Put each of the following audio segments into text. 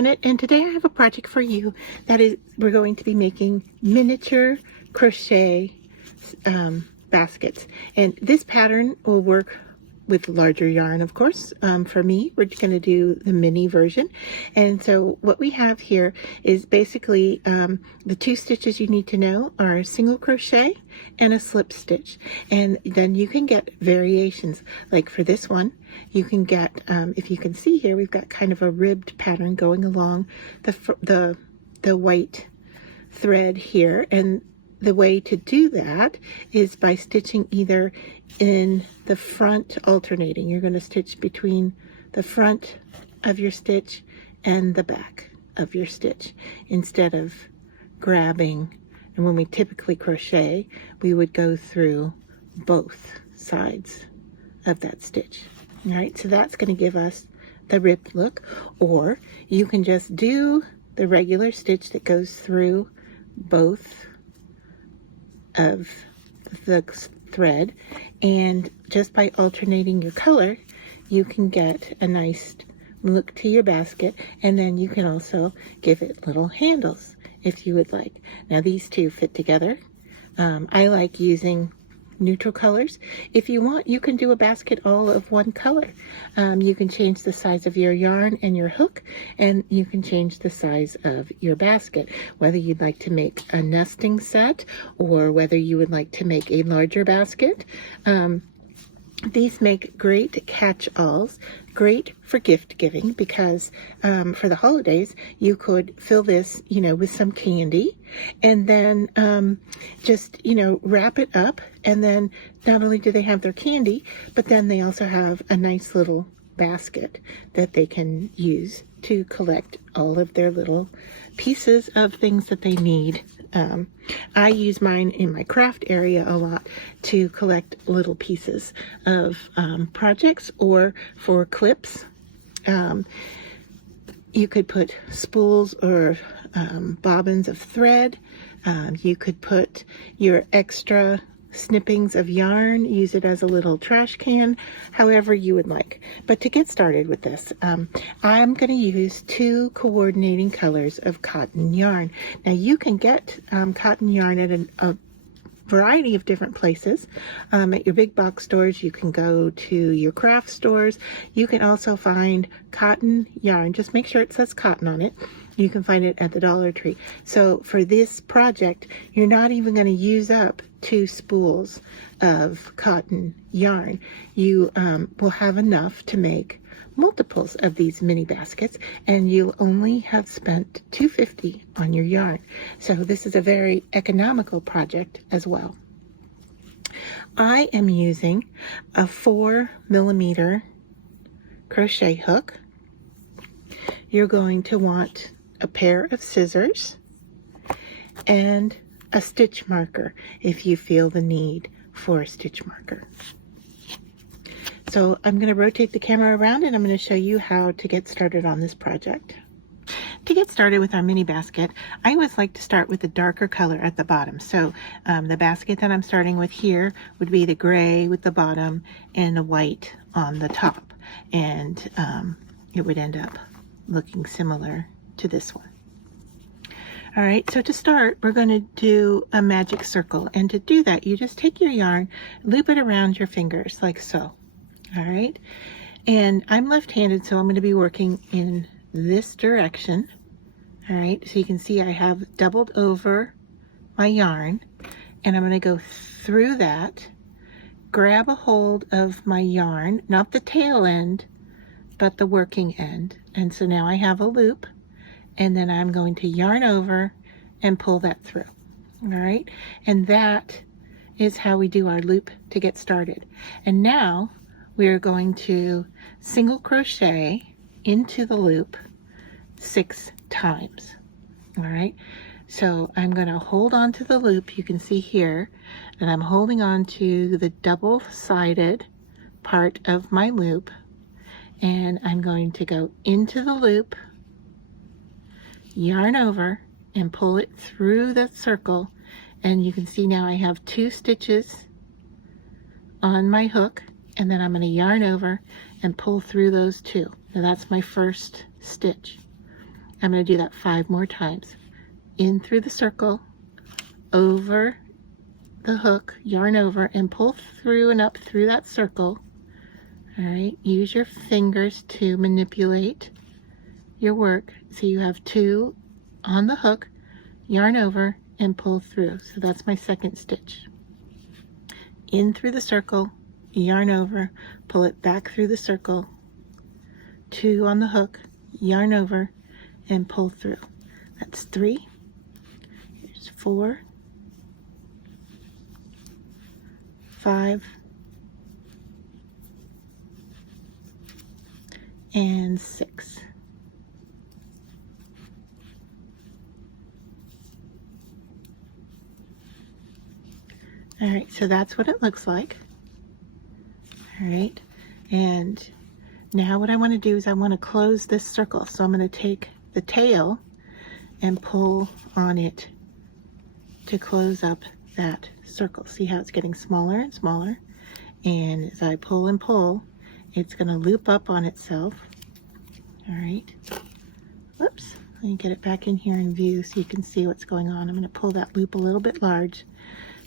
Janet, and today I have a project for you. That is, we're going to be making miniature crochet baskets, and this pattern will work with larger yarn, of course. For me, we're going to do the mini version. And so what we have here is basically the two stitches you need to know are a single crochet and a slip stitch. And then you can get variations. Like for this one, you can get, if you can see here, we've got kind of a ribbed pattern going along the white thread here. And the way to do that is by stitching either in the front, alternating. You're going to stitch between the front of your stitch and the back of your stitch instead of grabbing. And when we typically crochet, we would go through both sides of that stitch. All right, so that's going to give us the ribbed look. Or you can just do the regular stitch that goes through both of the thread, and just by alternating your color you can get a nice look to your basket. And then you can also give it little handles if you would like. Now these two fit together. I like using neutral colors. If you want, you can do a basket all of one color. You can change the size of your yarn and your hook, and you can change the size of your basket, whether you'd like to make a nesting set or whether you would like to make a larger basket. These make great catch-alls, great for gift giving, because for the holidays you could fill this, with some candy, and then just, wrap it up. And then not only do they have their candy, but then they also have a nice little basket that they can use to collect all of their little pieces of things that they need. I use mine in my craft area a lot to collect little pieces of projects, or for clips. You could put spools or bobbins of thread. You could put your extra snippings of yarn, use it as a little trash can, however you would like. But to get started with this, I'm going to use two coordinating colors of cotton yarn. Now you can get cotton yarn at a variety of different places. At your big box stores, you can go to your craft stores. You can also find cotton yarn. Just make sure it says cotton on it. You can find it at the Dollar Tree. So for this project, you're not even going to use up 2 spools of cotton yarn. You will have enough to make multiples of these mini baskets, and you'll only have spent $2.50 on your yarn. So this is a very economical project as well. I am using a 4mm crochet hook. You're going to want a pair of scissors and a stitch marker if you feel the need for a stitch marker. So I'm going to rotate the camera around, and I'm going to show you how to get started on this project. To get started with our mini basket, I always like to start with the darker color at the bottom. So the basket that I'm starting with here would be the gray with the bottom and the white on the top, and it would end up looking similar to this one. All right, so to start, we're going to do a magic circle, and to do that, you just take your yarn, loop it around your fingers like so. All right, and I'm left-handed, so I'm going to be working in this direction. All right, so you can see I have doubled over my yarn, and I'm going to go through that, grab a hold of my yarn, not the tail end, but the working end. And so now I have a loop, and then I'm going to yarn over and pull that through. All right, and that is how we do our loop to get started. And now we are going to single crochet into the loop 6 times. All right, so I'm going to hold on to the loop. You can see here that I'm holding on to the double-sided part of my loop, and I'm going to go into the loop, yarn over, and pull it through the circle. And you can see now I have 2 stitches on my hook, and then I'm going to yarn over and pull through those 2. Now that's my first stitch. I'm going to do that 5 more times. In through the circle, over the hook, yarn over, and pull through and up through that circle. All right, use your fingers to manipulate your work. So you have 2 on the hook, yarn over, and pull through. So that's my second stitch. In through the circle, yarn over, pull it back through the circle, 2 on the hook, yarn over, and pull through. That's 3. Here's 4, 5, and 6. All right, so that's what it looks like. All right, and now what I want to do is I want to close this circle. So I'm going to take the tail and pull on it to close up that circle. See how it's getting smaller and smaller? And as I pull and pull, it's going to loop up on itself. All right. Whoops. Let me get it back in here in view so you can see what's going on. I'm going to pull that loop a little bit large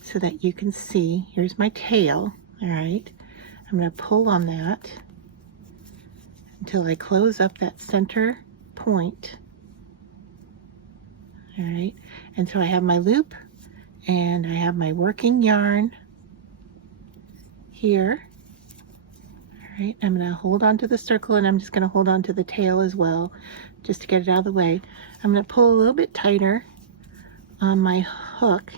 so that you can see. Here's my tail. All right. I'm going to pull on that until I close up that center point. All right. And so I have my loop and I have my working yarn here. All right. I'm going to hold on to the circle and I'm just going to hold on to the tail as well just to get it out of the way. I'm going to pull a little bit tighter on my hook.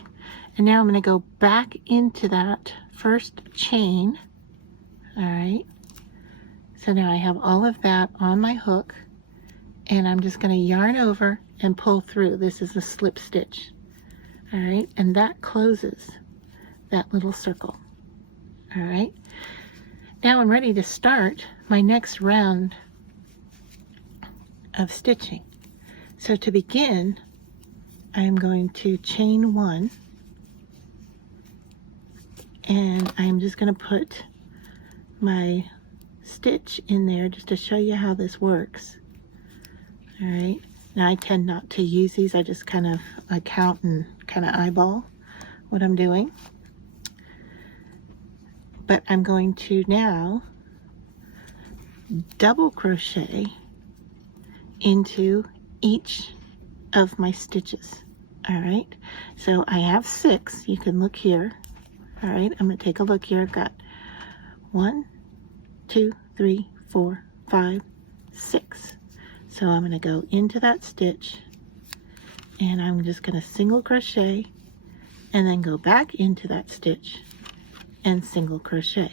And now I'm going to go back into that first chain. All right. So now I have all of that on my hook and I'm just going to yarn over and pull through. This is a slip stitch. All right. And that closes that little circle. All right. Now I'm ready to start my next round of stitching. So to begin, I'm going to chain 1 and I'm just going to put my stitch in there just to show you how this works. All right, now I tend not to use these. I just kind of count and kind of eyeball what I'm doing. But I'm going to now double crochet into each of my stitches. All right, so I have 6. You can look here. All right, I'm going to take a look here. I've got 1, 2, 3, 4, 5, 6. So I'm going to go into that stitch and I'm just going to single crochet and then go back into that stitch and single crochet.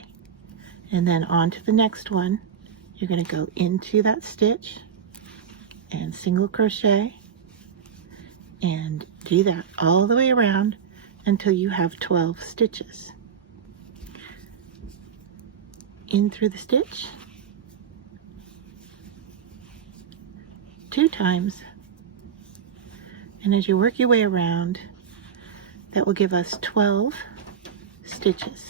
And then on to the next one. You're going to go into that stitch and single crochet and do that all the way around until you have 12 stitches. In through the stitch 2 times, and as you work your way around, that will give us 12 stitches.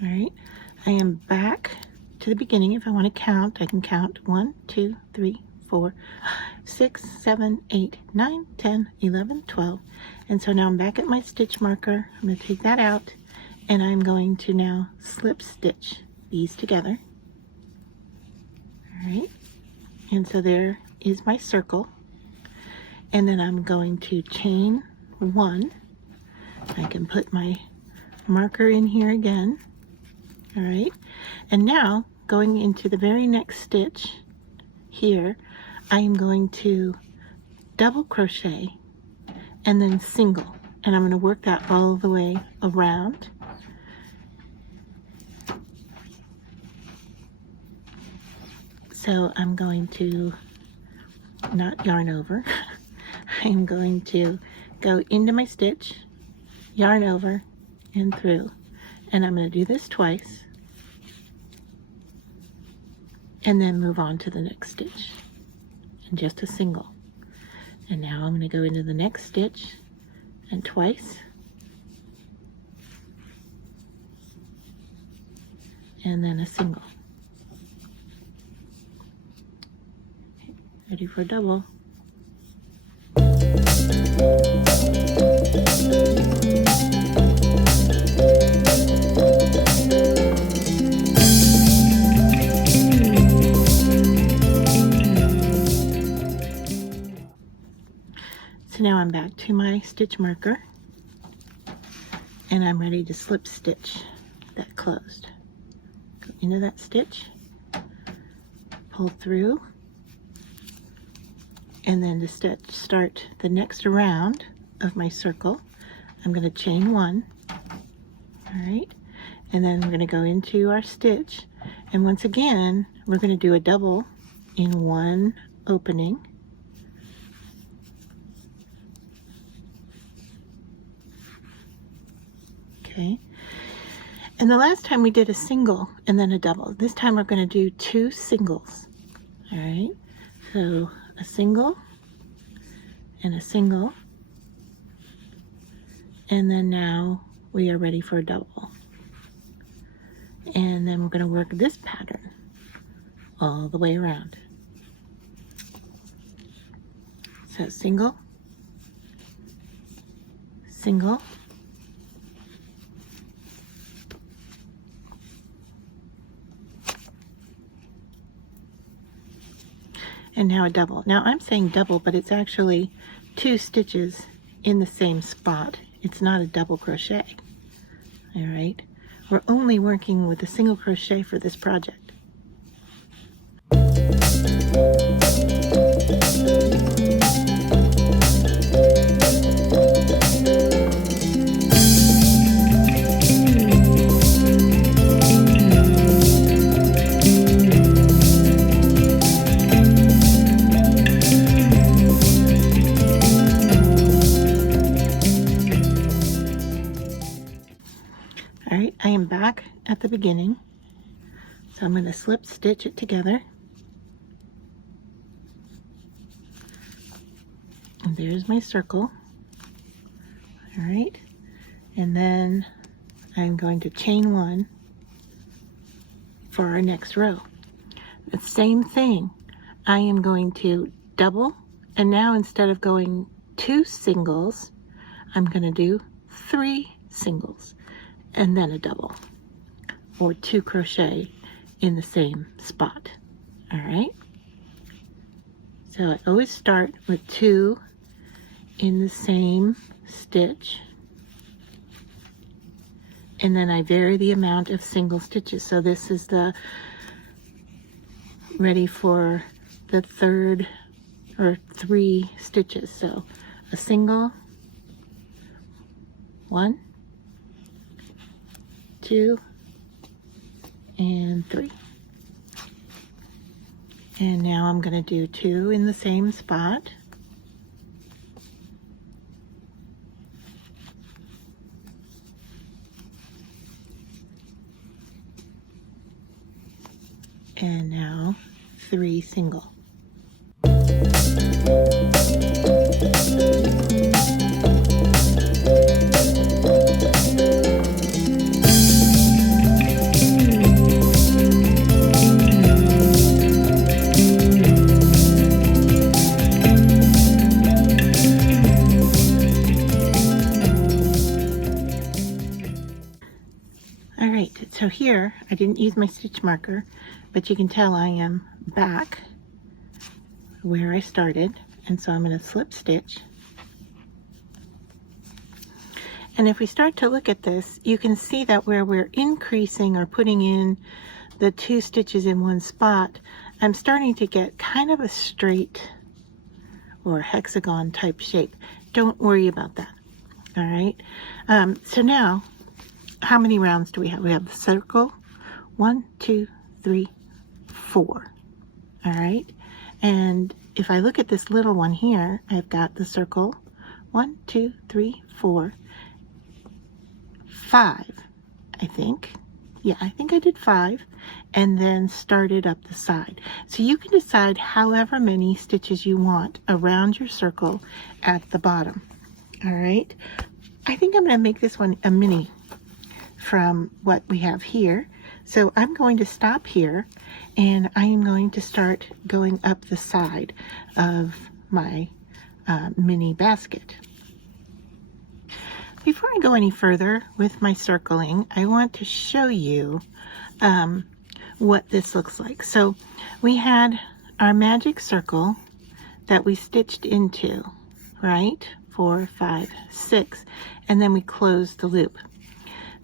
All right, I am back to the beginning. If I want to count, I can count 1, 2, 3, 4, 6, 7, 8, 9, 10, 11, 12. And so now I'm back at my stitch marker. I'm going to take that out and I'm going to now slip stitch these together. All right, and so there is my circle. And then I'm going to chain 1. I can put my marker in here again. All right, and now going into the very next stitch here, I am going to double crochet and then single, and I'm going to work that all the way around. So I'm going to not yarn over. I'm going to go into my stitch, yarn over and through, and I'm going to do this twice and then move on to the next stitch and just a single. And now I'm going to go into the next stitch and twice and then a single. Ready for a double. So now I'm back to my stitch marker and I'm ready to slip stitch that closed. Go into that stitch, pull through, and then to start the next round of my circle, I'm going to chain one, all right, and then we're going to go into our stitch, and once again we're going to do a double in one opening, okay. And the last time we did a single and then a double. This time we're going to do two singles, all right, so a single and a single, and then now we are ready for a double, and then we're going to work this pattern all the way around. So single, single, and now a double. Now I'm saying double, but it's actually two stitches in the same spot. It's not a double crochet. All right, we're only working with a single crochet for this project. I am back at the beginning, so I'm going to slip stitch it together, and there's my circle, all right, and then I'm going to chain one for our next row. The same thing, I am going to double, and now instead of going two singles, I'm going to do three singles and then a double, or two crochet in the same spot. All right, so I always start with two in the same stitch, and then I vary the amount of single stitches. So this is the ready for the third or three stitches. So a single, one, two, and three. And now I'm going to do two in the same spot. And now three single. So here, I didn't use my stitch marker, but you can tell I am back where I started, and so I'm going to slip stitch. And if we start to look at this, you can see that where we're increasing or putting in the two stitches in one spot, I'm starting to get kind of a straight or hexagon type shape. Don't worry about that. All right, so now how many rounds do we have? We have the circle, 1, 2, 3, 4. All right, and if I look at this little one here, I've got the circle 1, 2, 3, 4, 5, I think. Yeah, I think I did 5, and then started up the side. So you can decide however many stitches you want around your circle at the bottom. All right, I think I'm going to make this one a mini from what we have here. So I'm going to stop here, and I am going to start going up the side of my mini basket. Before I go any further with my circling, I want to show you what this looks like. So we had our magic circle that we stitched into, right? 4, 5, 6, and then we closed the loop.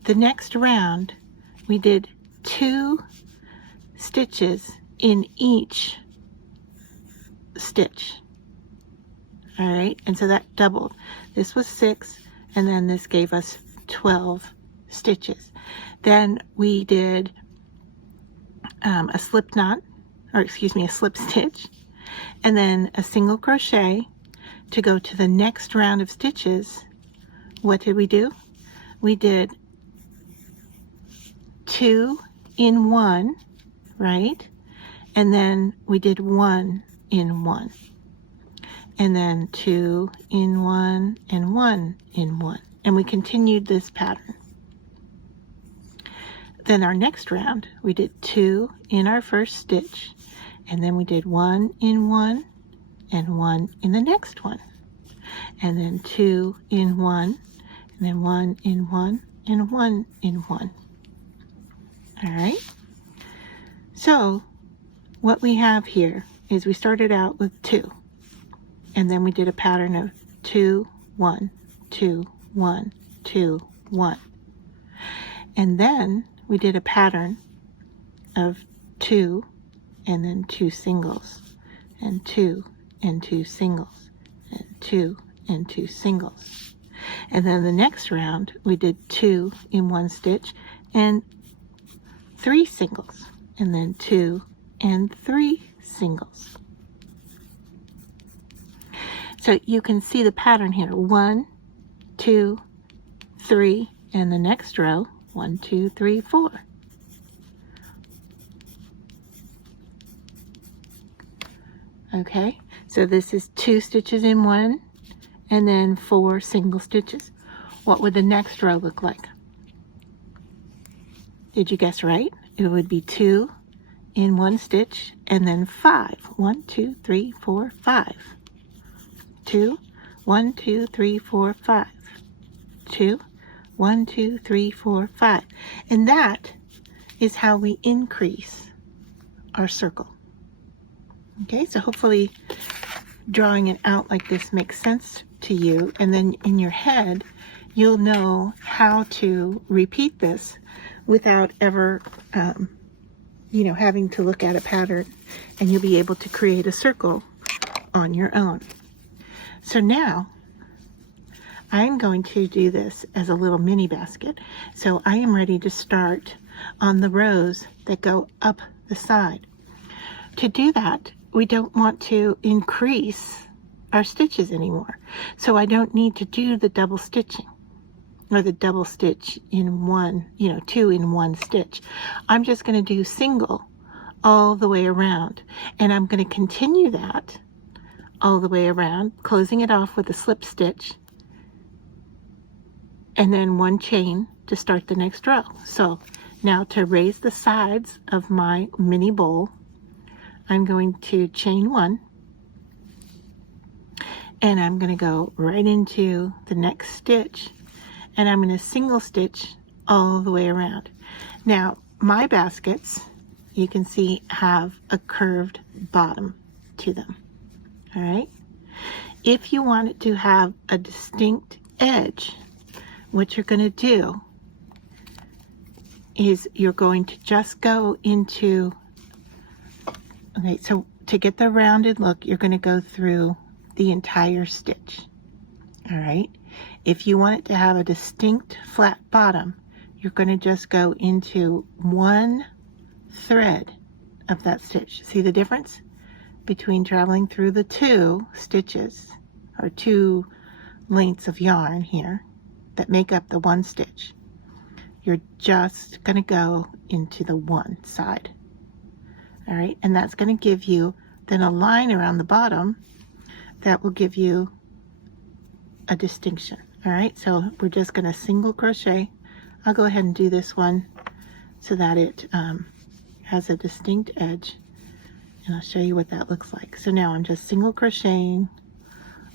The next round, we did 2 stitches in each stitch. All right, and so that doubled. This was 6, and then this gave us 12 stitches. Then we did a slip knot, or excuse me, a slip stitch, and then a single crochet to go to the next round of stitches. What did we do? We did 2 in 1, right? And then we did 1 in 1. And then 2 in 1 and 1 in 1. And we continued this pattern. Then our next round, we did 2 in our first stitch, and then we did 1 in 1 and 1 in the next one. And then 2 in 1, and then 1 in 1 and 1 in 1. All right. So what we have here is we started out with 2. And then we did a pattern of 2, 1, 2, 1, 2, 1. And then we did a pattern of 2 and then 2 singles, and 2 and 2 singles, and 2 and 2 singles. And then the next round we did 2 in 1 stitch and 3 singles, and then 2 and 3 singles. So you can see the pattern here, 1, 2, 3, and the next row, 1, 2, 3, 4. Okay, so this is 2 stitches in 1, and then 4 single stitches. What would the next row look like? Did you guess right? It would be 2 in 1 stitch, and then 5. 1, 2, 3, 4, 5. 2, 1, 2, 3, 4, 5. 2, 1, 2, 3, 4, 5. And that is how we increase our circle. Okay, so hopefully drawing it out like this makes sense to you, and then in your head you'll know how to repeat this without ever having to look at a pattern, and you'll be able to create a circle on your own. So now I'm going to do this as a little mini basket. So I am ready to start on the rows that go up the side. To do that, we don't want to increase our stitches anymore. So I don't need to do the double stitching, or the double stitch in 1, 2 in 1 stitch. I'm just going to do single all the way around, and I'm going to continue that all the way around, closing it off with a slip stitch, and then 1 chain to start the next row. So now to raise the sides of my mini bowl, I'm going to chain 1, and I'm going to go right into the next stitch, and I'm going to single stitch all the way around. Now my baskets, you can see, have a curved bottom to them. All right, if you want it to have a distinct edge, what you're going to do is you're going to just go into, okay, so to get the rounded look, you're going to go through the entire stitch. All right, if you want it to have a distinct flat bottom, you're going to just go into 1 thread of that stitch. See the difference? between traveling through the 2 stitches, or 2 lengths of yarn here that make up the 1 stitch. You're just going to go into the 1 side. All right, and that's going to give you then a line around the bottom that will give you a distinction. All right, so we're just going to single crochet. I'll go ahead and do this one so that it has a distinct edge, and I'll show you what that looks like. So now I'm just single crocheting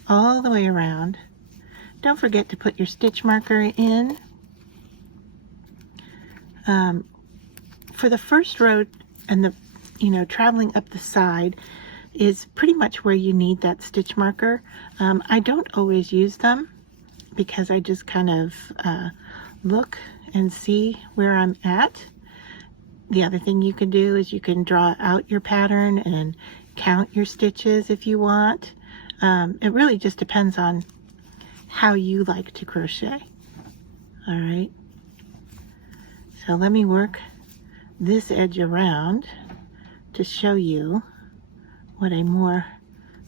all the way around. Don't forget to put your stitch marker in. For the first row and the, traveling up the side is pretty much where you need that stitch marker. I don't always use them because I just kind of look and see where I'm at. The other thing you can do is you can draw out your pattern and count your stitches if you want. It really just depends on how you like to crochet. All right, so let me work this edge around to show you what a more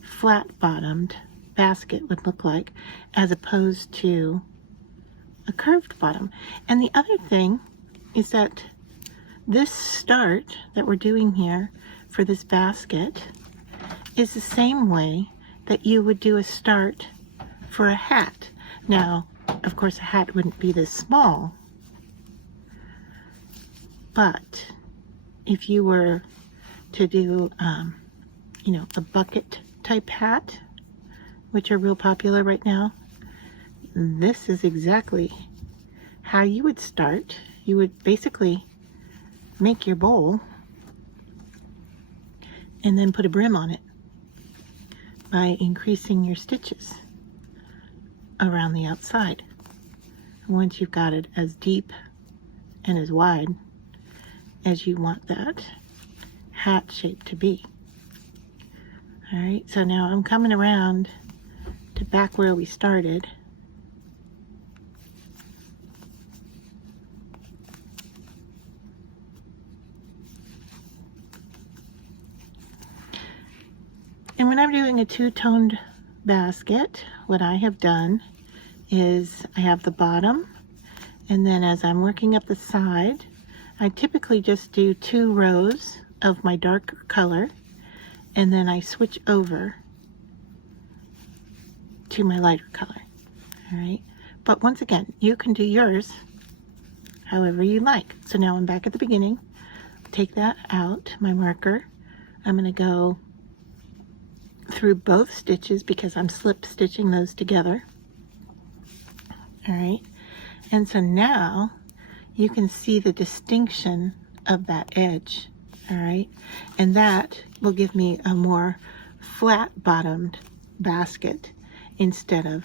flat bottomed basket would look like as opposed to a curved bottom. And the other thing is that this start that we're doing here for this basket is the same way that you would do a start for a hat. Now, of course, a hat wouldn't be this small, but if you were to do, a bucket type hat, which are real popular right now, this is exactly how you would start. You would basically make your bowl and then put a brim on it by increasing your stitches around the outside. Once you've got it as deep and as wide as you want that hat shape to be. All right, so now I'm coming around to back where we started. And when I'm doing a two-toned basket, what I have done is I have the bottom, and then as I'm working up the side, I typically just do 2 rows of my darker color, and then I switch over to my lighter color. All right, but once again, you can do yours however you like. So now I'm back at the beginning. Take that out, my marker. I'm going to go through both stitches because I'm slip stitching those together. All right, and so now you can see the distinction of that edge. All right, and that will give me a more flat bottomed basket instead of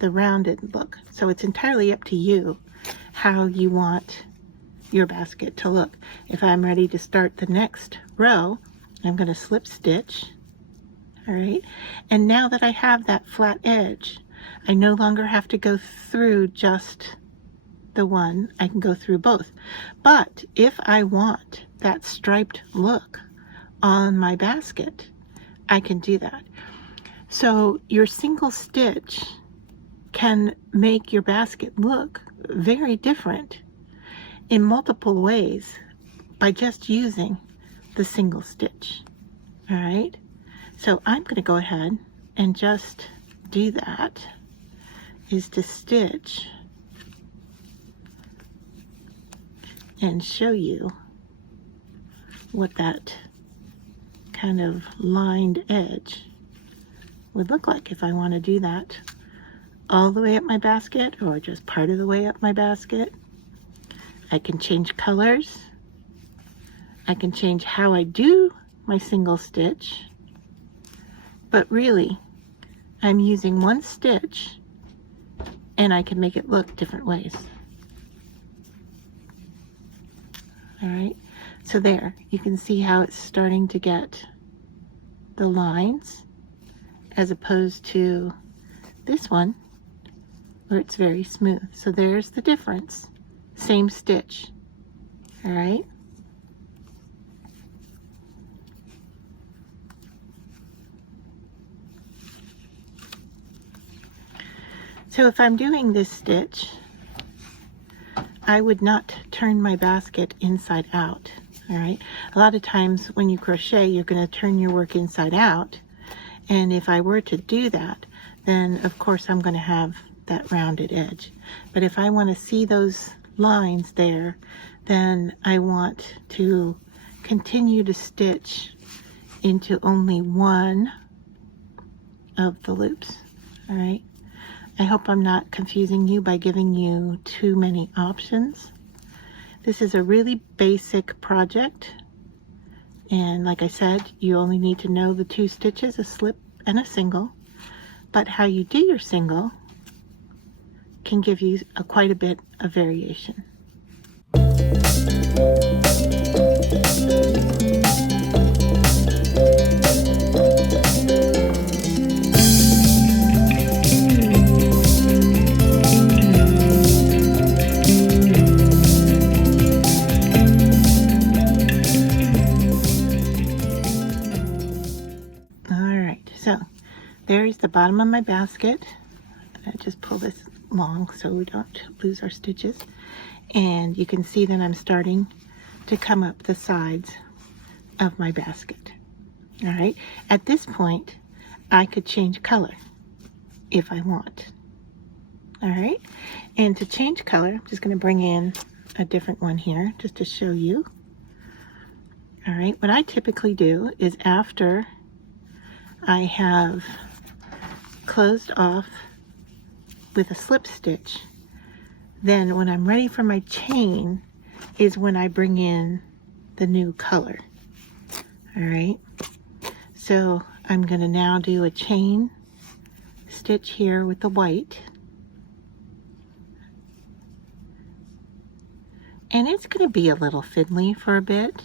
the rounded look. So it's entirely up to you how you want your basket to look. If I'm ready to start the next row, I'm going to slip stitch. All right, and now that I have that flat edge, I no longer have to go through just the one. I can go through both. But if I want that striped look on my basket, I can do that. So your single stitch can make your basket look very different in multiple ways by just using the single stitch. All right, so I'm going to go ahead and just do that, is to stitch and show you what that kind of lined edge would look like if I want to do that all the way up my basket or just part of the way up my basket. I can change colors. I can change how I do my single stitch, but really I'm using one stitch and I can make it look different ways. All right, so there, you can see how it's starting to get the lines as opposed to this one where it's very smooth. So there's the difference. Same stitch. All right. So if I'm doing this stitch, I would not turn my basket inside out. All right. A lot of times when you crochet, you're going to turn your work inside out. And if I were to do that, then of course I'm going to have that rounded edge. But if I want to see those lines there, then I want to continue to stitch into only one of the loops. All right. I hope I'm not confusing you by giving you too many options. This is a really basic project, and like I said, you only need to know the 2 stitches, a slip and a single, but how you do your single can give you quite a bit of variation. So there's the bottom of my basket. I just pull this long so we don't lose our stitches. And you can see that I'm starting to come up the sides of my basket. All right. At this point, I could change color if I want. All right. And to change color, I'm just going to bring in a different one here just to show you. All right. What I typically do is after I have closed off with a slip stitch, then when I'm ready for my chain is when I bring in the new color. All right, so I'm going to now do a chain stitch here with the white, and it's going to be a little fiddly for a bit,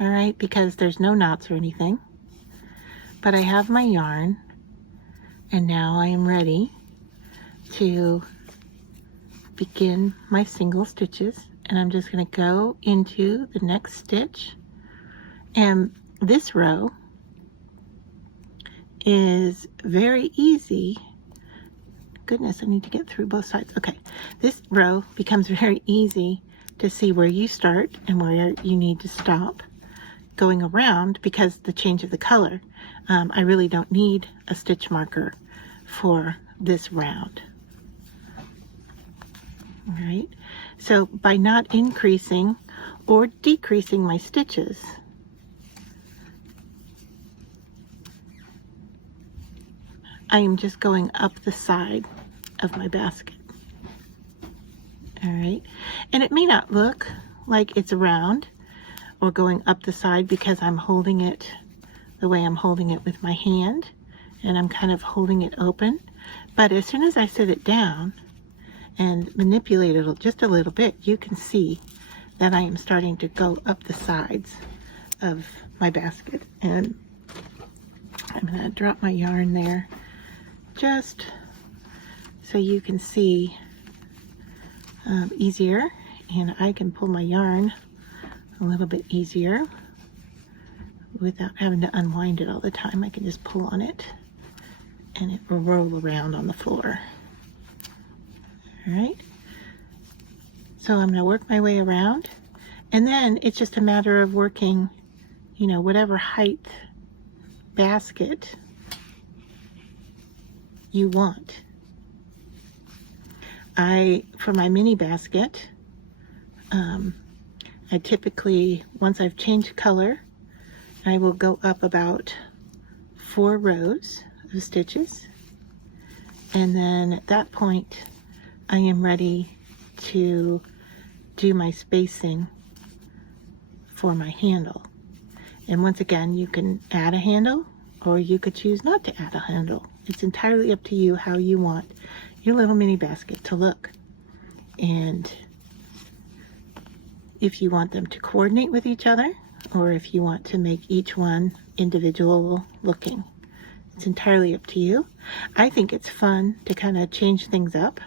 all right, because there's no knots or anything. But I have my yarn, and now I am ready to begin my single stitches, and I'm just going to go into the next stitch, and this row is very easy. Goodness, I need to get through both sides. Okay, this row becomes very easy to see where you start and where you need to stop going around, because the change of the color. I really don't need a stitch marker for this round. All right, so by not increasing or decreasing my stitches, I am just going up the side of my basket. All right, and it may not look like it's round or going up the side because I'm holding it the way I'm holding it with my hand, and I'm kind of holding it open. But as soon as I sit it down and manipulate it just a little bit, you can see that I am starting to go up the sides of my basket. And I'm going to drop my yarn there just so you can see easier, and I can pull my yarn a little bit easier without having to unwind it all the time. I can just pull on it and it will roll around on the floor. All right, so I'm going to work my way around, and then it's just a matter of working, you know, whatever height basket you want. For my mini basket, I typically, once I've changed color, I will go up about 4 rows of stitches, and then at that point I am ready to do my spacing for my handle. And once again, you can add a handle or you could choose not to add a handle. It's entirely up to you how you want your little mini basket to look, and if you want them to coordinate with each other or if you want to make each one individual looking. It's entirely up to you. I think it's fun to kind of change things up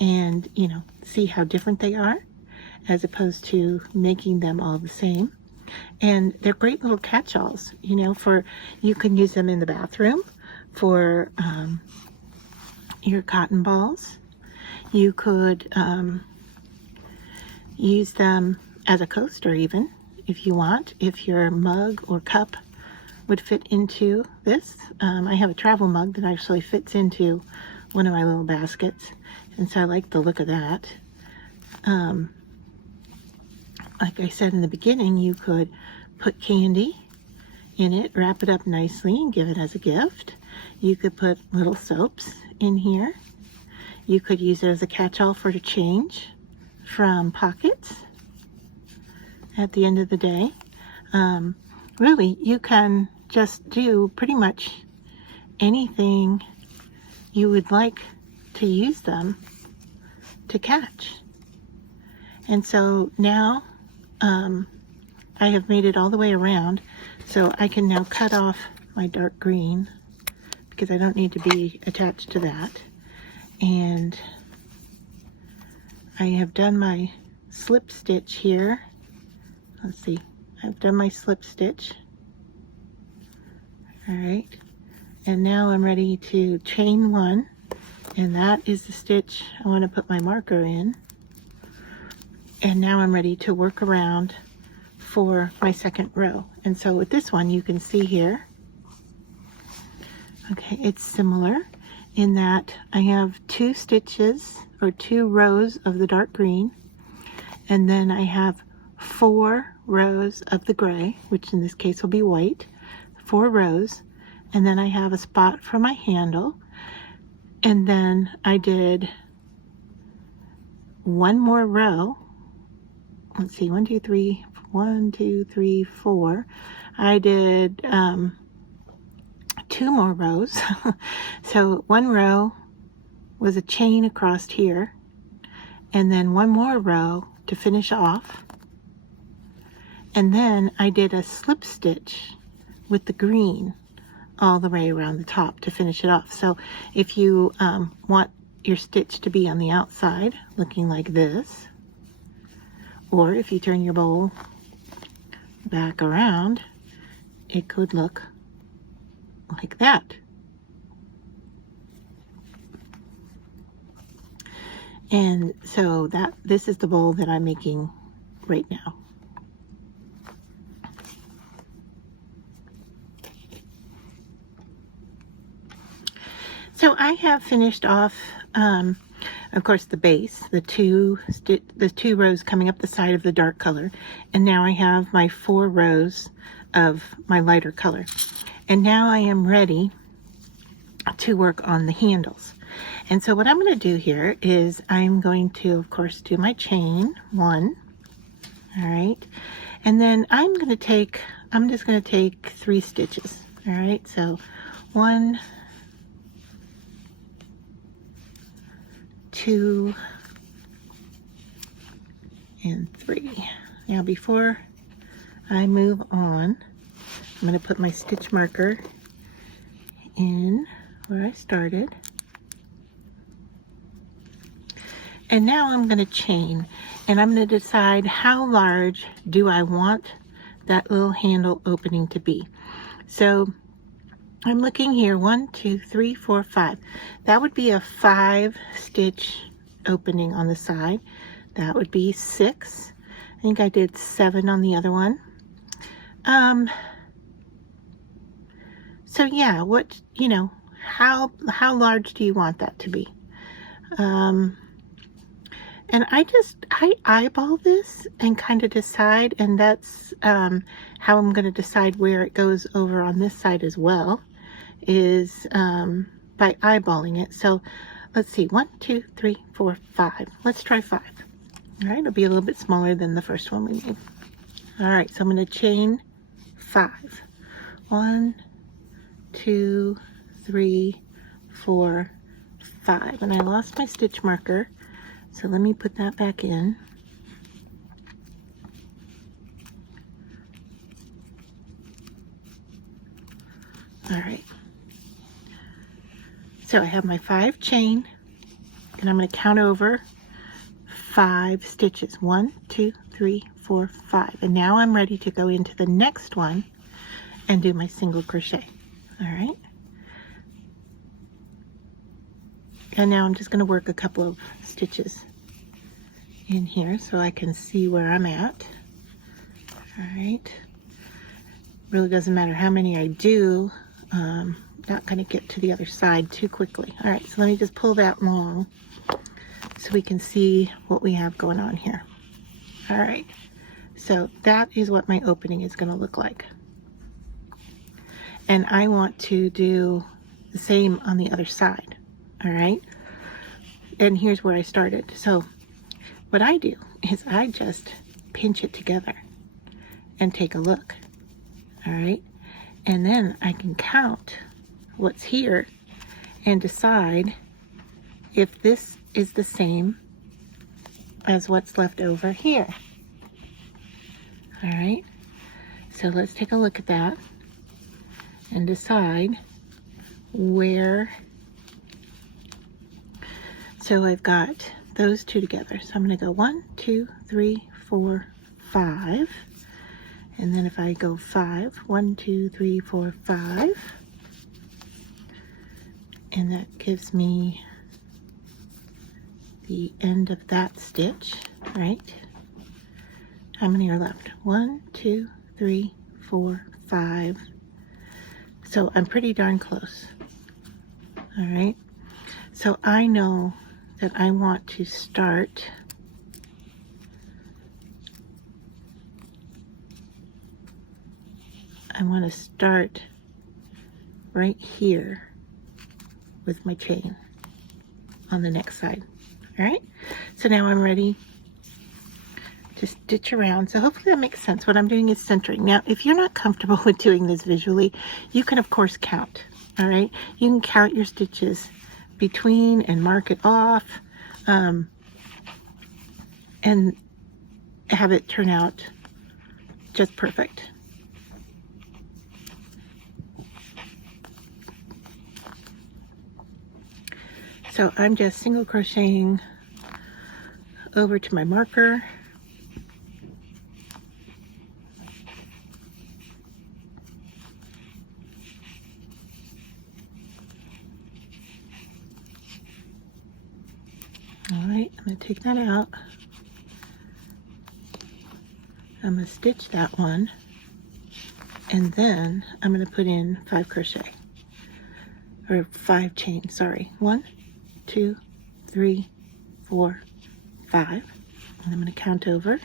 and, you know, see how different they are as opposed to making them all the same. And they're great little catch-alls, you know, you can use them in the bathroom for your cotton balls. You could use them as a coaster even, if you want, if your mug or cup would fit into this. I have a travel mug that actually fits into one of my little baskets, and so I like the look of that. Like I said in the beginning, you could put candy in it, wrap it up nicely, and give it as a gift. You could put little soaps in here. You could use it as a catch-all for the change from pockets at the end of the day. Really, you can just do pretty much anything you would like to use them to catch. And so now I have made it all the way around, so I can now cut off my dark green because I don't need to be attached to that. And I have done my slip stitch here. Let's see, I've done my slip stitch. All right, and now I'm ready to chain one, and that is the stitch I want to put my marker in. And now I'm ready to work around for my second row. And so with this one, you can see here, okay, it's similar in that I have 2 stitches or 2 rows of the dark green, and then I have 4 rows of the gray, which in this case will be white, 4 rows, and then I have a spot for my handle, and then I did one more row. Let's see, 1, 2, 3, 1, 2, 3, 4. I did 2 more rows. So one row was a chain across here, and then one more row to finish off. And then I did a slip stitch with the green all the way around the top to finish it off. So if you want your stitch to be on the outside looking like this, or if you turn your bowl back around, it could look like that. And so this is the bowl that I'm making right now. So I have finished off, of course, the base, the two rows coming up the side of the dark color, and now I have my 4 rows of my lighter color. And now I am ready to work on the handles. And so what I'm going to do here is I'm going to, of course, do my chain 1, all right, and then I'm just going to take 3 stitches, all right, so 1, 2, and 3. Now before I move on, I'm going to put my stitch marker in where I started. And now I'm going to chain, and I'm going to decide how large do I want that little handle opening to be. So I'm looking here, 1, 2, 3, 4, 5. That would be a 5 stitch opening on the side. That would be 6. I think I did 7 on the other one. So yeah, what, you know, how large do you want that to be? And I eyeball this and kind of decide, and that's how I'm going to decide where it goes over on this side as well, is by eyeballing it. So let's see, 1, 2, 3, 4, 5. Let's try 5. All right, it'll be a little bit smaller than the first one we made. All right, so I'm going to chain 5. 1, 2, 3, 4, 5. And I lost my stitch marker, so let me put that back in. All right. So I have my 5 chain, and I'm going to count over 5 stitches. 1, 2, 3, 4, 5. And now I'm ready to go into the next one and do my single crochet. All right. And now I'm just going to work a couple of stitches in here so I can see where I'm at. All right. Really doesn't matter how many I do. Not going to get to the other side too quickly. All right, so let me just pull that long so we can see what we have going on here. All right, so that is what my opening is going to look like. And I want to do the same on the other side. All right, and here's where I started. So what I do is I just pinch it together and take a look. All right, and then I can count what's here and decide if this is the same as what's left over here. All right, so let's take a look at that and decide where. So I've got those two together, so I'm going to go 1, 2, 3, 4, 5, and then if I go 5, 1, 2, 3, 4, 5, and that gives me the end of that stitch, right? How many are left? 1, 2, 3, 4, 5. So I'm pretty darn close. All right. So I know that I want to start right here with my chain on the next side. All right, so now I'm ready to stitch around. So hopefully that makes sense. What I'm doing is centering. Now, if you're not comfortable with doing this visually, you can of course count. All right, you can count your stitches between and mark it off, and have it turn out just perfect. So I'm just single crocheting over to my marker. All right, I'm going to take that out. I'm going to stitch that one, and then I'm going to put in 5 crochet, or 5 chain, sorry. 1, 2, 3, 4, 5, and I'm going to count over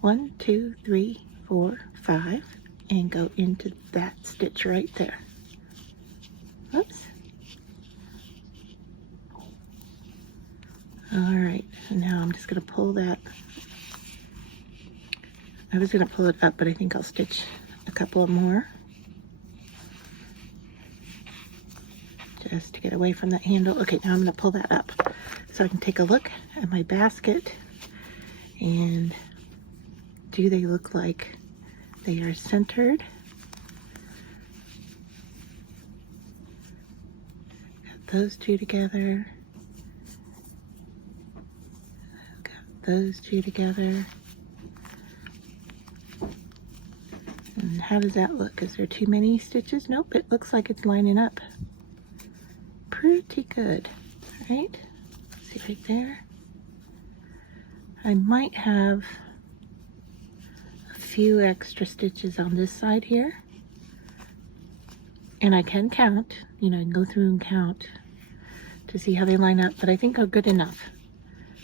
1, 2, 3, 4, 5, and go into that stitch right there. Oops. All right, and now I'm just going to pull that. I was going to pull it up, but I think I'll stitch a couple of more just to get away from that handle. Okay, now I'm going to pull that up so I can take a look at my basket, and do they look like they are centered? Got those two together. Got those two together. And how does that look? Is there too many stitches? Nope, it looks like it's lining up pretty good. All right, see right there. I might have a few extra stitches on this side here, and I can count, you know, go through and count to see how they line up, but I think are good enough.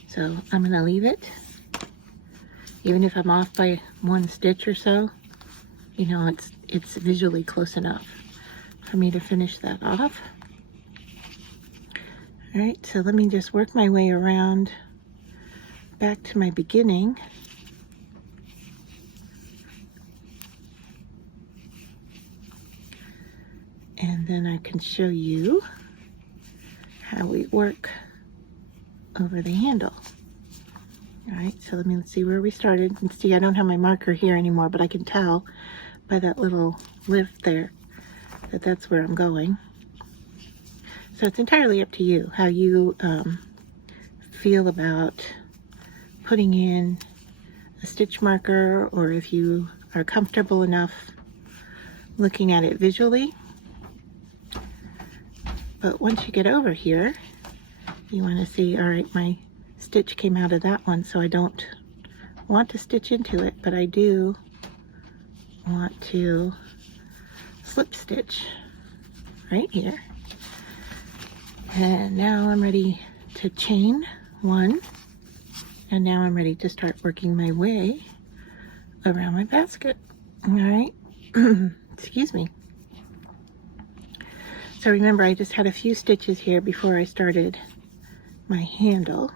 So I'm gonna leave it, even if I'm off by 1 stitch or so. You know, it's visually close enough for me to finish that off. All right, so let me just work my way around back to my beginning. And then I can show you how we work over the handle. All right, so let's see where we started. And see, I don't have my marker here anymore, but I can tell by that little lift there that that's where I'm going. So it's entirely up to you how you feel about putting in a stitch marker, or if you are comfortable enough looking at it visually. But once you get over here, you want to see. All right, my stitch came out of that one, so I don't want to stitch into it, but I do want to slip stitch right here. And now I'm ready to chain one, and now I'm ready to start working my way around my basket. All right. Excuse me. So remember, I just had a few stitches here before I started my handle.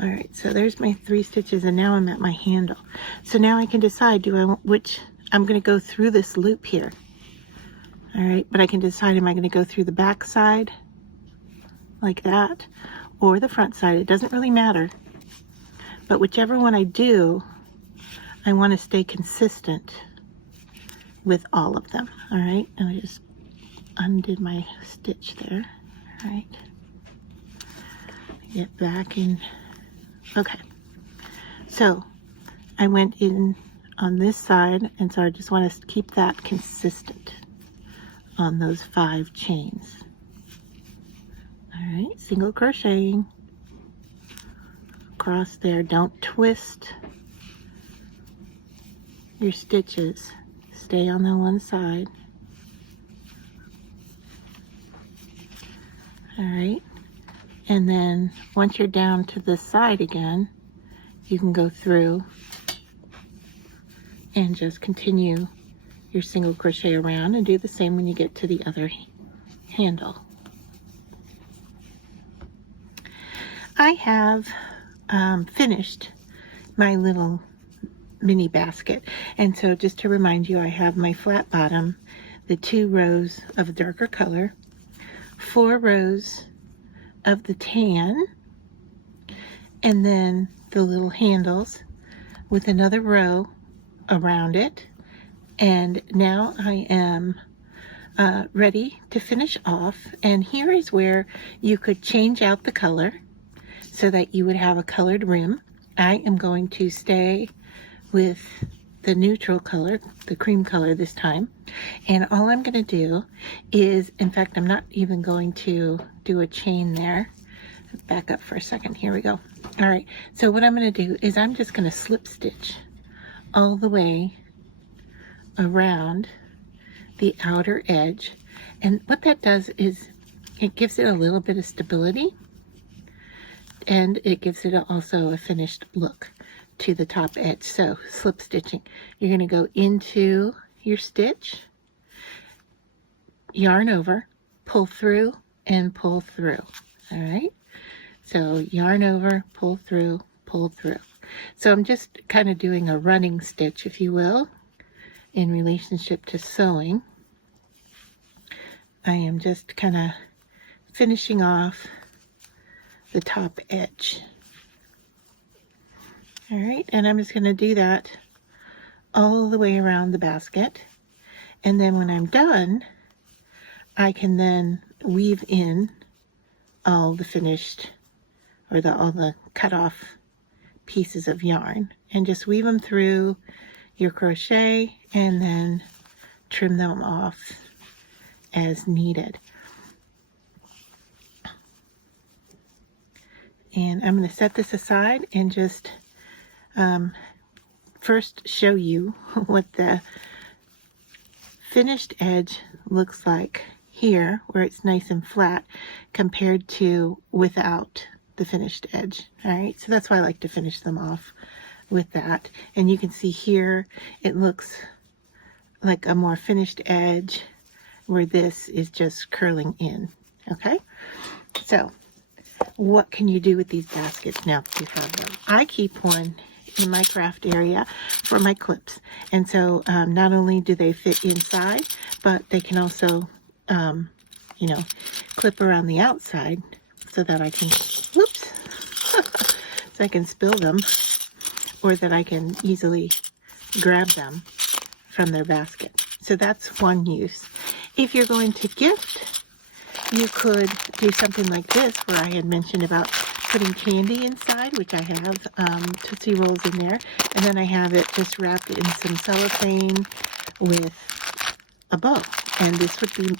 All right, so there's my 3 stitches, and now I'm at my handle. So now I can decide, do I want which, I'm going to go through this loop here. All right, but I can decide, am I going to go through the back side like that or the front side? It doesn't really matter. But whichever one I do, I want to stay consistent with all of them. All right, and I just undid my stitch there. All right, get back in. Okay, so I went in on this side, and so I just want to keep that consistent on those 5 chains. All right, single crocheting across there. Don't twist your stitches. Stay on the one side. All right, and then once you're down to this side again, you can go through and just continue your single crochet around, and do the same when you get to the other handle. I have finished my little mini basket, and so just to remind you, I have my flat bottom, the 2 rows of darker color, 4 rows of the tan, and then the little handles with another row around it. And now I am ready to finish off, and here is where you could change out the color so that you would have a colored rim. I am going to stay with the neutral color, the cream color this time, and all I'm going to do is, in fact, I'm not even going to do a chain there. Back up for a second. Here we go. All right, so what I'm going to do is I'm just going to slip stitch all the way around the outer edge, and what that does is it gives it a little bit of stability, and it gives it also a finished look to the top edge. So slip stitching, you're going to go into your stitch, yarn over, pull through, and pull through. All right, so yarn over, pull through, pull through. So I'm just kind of doing a running stitch, if you will, in relationship to sewing. I am just kind of finishing off the top edge. All right, and I'm just going to do that all the way around the basket, and then when I'm done, I can then weave in all the finished, or all the cut off pieces of yarn, and just weave them through your crochet and then trim them off as needed. And I'm going to set this aside and just first show you what the finished edge looks like here, where it's nice and flat, compared to without the finished edge. All right, so that's why I like to finish them off with that. And you can see here it looks like a more finished edge, where this is just curling in. Okay, so what can you do with these baskets now that you have them? I keep one in my craft area for my clips, and so not only do they fit inside, but they can also you know, clip around the outside so that I can, whoops, so I can spill them, or that I can easily grab them from their basket. So that's one use. If you're going to gift, you could do something like this, where I had mentioned about putting candy inside, which I have Tootsie Rolls in there, and then I have it just wrapped in some cellophane with a bow. And this would be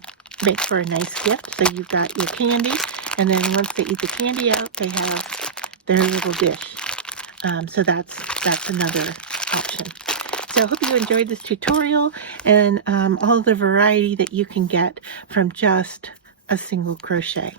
make for a nice gift. So you've got your candy, and then once they eat the candy out, they have their little dish. So that's another option. So I hope you enjoyed this tutorial and all the variety that you can get from just a single crochet.